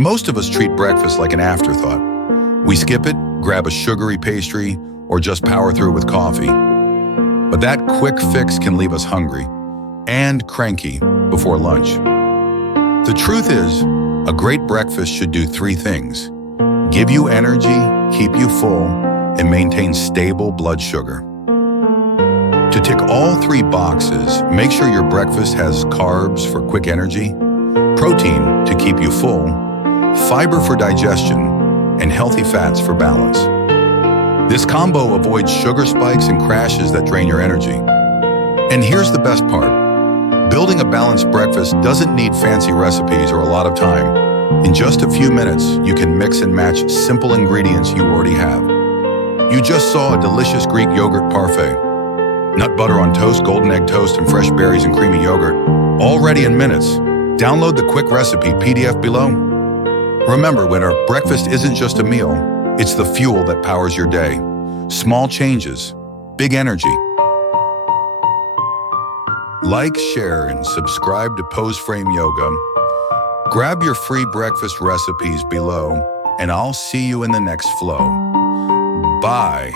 Most of us treat breakfast like an afterthought. We skip it, grab a sugary pastry, or just power through with coffee. But that quick fix can leave us hungry and cranky before lunch. The truth is, a great breakfast should do three things: give you energy, keep you full, and maintain stable blood sugar. To tick all three boxes, make sure your breakfast has carbs for quick energy, protein to keep you full, fiber for digestion, and healthy fats for balance. This combo avoids sugar spikes and crashes that drain your energy. And here's the best part. Building a balanced breakfast doesn't need fancy recipes or a lot of time. In just a few minutes, you can mix and match simple ingredients you already have. You just saw a delicious Greek yogurt parfait. Nut butter on toast, golden egg toast, and fresh berries and creamy yogurt, all ready in minutes. Download the quick recipe PDF below. Remember, winner, breakfast isn't just a meal, it's the fuel that powers your day. Small changes, big energy. Like, share, and subscribe to Poseframeyoga. Grab your free breakfast recipes below, and I'll see you in the next flow. Bye.